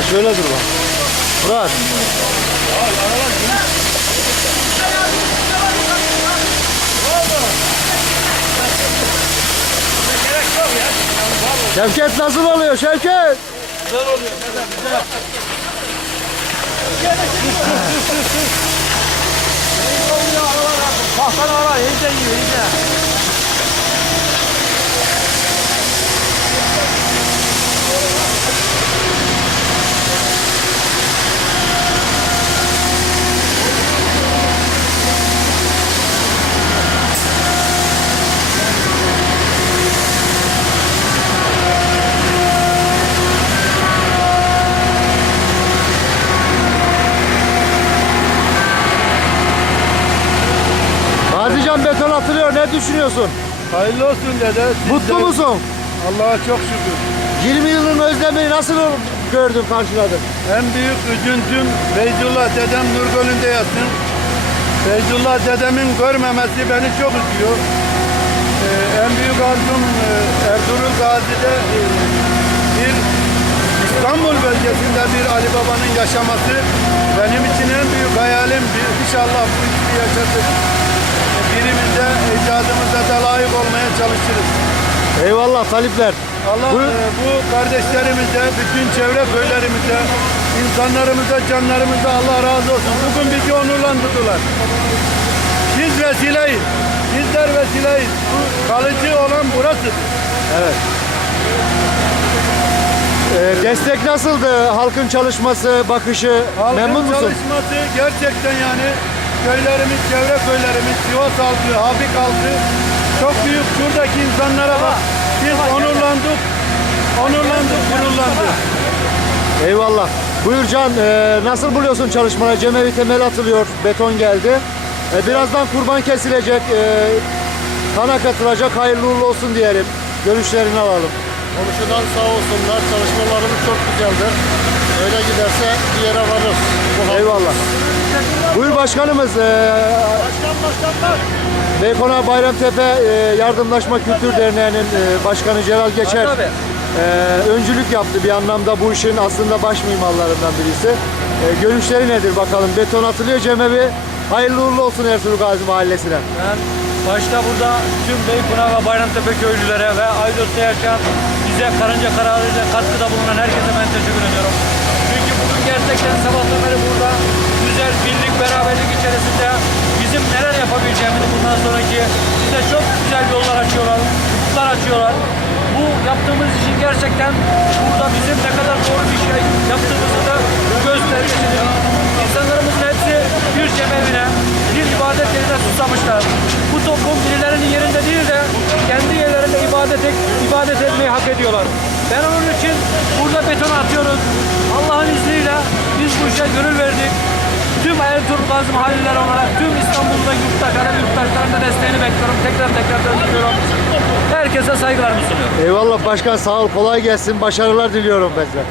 Murat şöyle dur bak. Murat. Şevket nasıl oluyor Şevket? Güzel oluyor. Güzel, güzel. Tahtan ara, iyice yiyor, iyice. Gazican beton atılıyor ne düşünüyorsun? Hayırlı olsun dede. Siz Mutlu de- musun? Allah'a çok şükür. 20 yılın özlemini nasıl gördün karşıladın? En büyük üzüntüm Feyzullah dedem Nurgöl'ünde yatsın. Feyzullah dedemin görmemesi beni çok üzüyor. Ee, en büyük arzum e, Ertuğrul Gazi'de e, bir İstanbul bölgesinde bir Ali Baba'nın yaşaması benim için en büyük hayalim. Bir, inşallah bu işi yaşatır. Birimiz de icadımıza da layık olmaya çalışırız. Eyvallah talipler. Allah Buyurun. e, bu kardeşlerimize, bütün çevre köylerimize, insanlarımıza, canlarımıza Allah razı olsun. Bugün bizi onurlandırdılar. Biz vesileyiz. Bizler vesileyiz. Bu kalıcı olan burasıdır. Evet. Ee, destek nasıldı? Halkın çalışması, bakışı Halkın memnun musun? çalışması gerçekten yani köylerimiz, çevre köylerimiz, Sivas halkı, Hafik halkı çok büyük. Şuradaki insanlara bak. Biz onurlandık, onurlandık, gururlandık. Eyvallah. Buyur Can, ee, nasıl buluyorsun çalışmaları? Cemevi temel atılıyor, beton geldi. Ee, birazdan kurban kesilecek, ee, kana katılacak, hayırlı uğurlu olsun diyelim. Görüşlerini alalım. Komşudan sağ olsunlar. Çalışmalarımız çok güzeldir. Öyle giderse bir yere varır. Bu Eyvallah. Buyur başkanımız, ee, Başkan başkanlar. Beykonar Bayramtepe ee, Yardımlaşma Kültür Derneği'nin ee, başkanı Celal Geçer Tabii. ee, öncülük yaptı bir anlamda bu işin aslında baş mimarlarından birisi. Ee, görüşleri nedir bakalım? Beton atılıyor Cemevi. Hayırlı uğurlu olsun Ertuğrul Gazi Mahallesi'ne. Ben başta burada tüm Beypınar ve Bayramtepe köylülere ve Aydos'ta yaşayan bize karınca kararıyla katkıda bulunan herkese ben teşekkür ediyorum. Çünkü bugün gerçekten yaptığımız işin gerçekten burada bizim ne kadar doğru bir şey yaptığımızı da göstergesidir. İnsanlarımızın hepsi bir cemevine, bir ibadet yerine susamışlar. Bu toplum birilerinin yerinde değil de kendi yerlerinde ibadet, ibadet etmeyi hak ediyorlar. Ben onun için burada beton atıyoruz. Allah'ın izniyle biz bu işe gönül verdik. Tüm Ertuğrul Gazi mahalleler olarak tüm İstanbul'da yurttaşların, yurttaşların da desteğini bekliyorum. Tekrar tekrar özlüyorum. Herkese saygılarımı sunuyorum. Eyvallah başkan sağ ol kolay gelsin başarılar diliyorum ben size.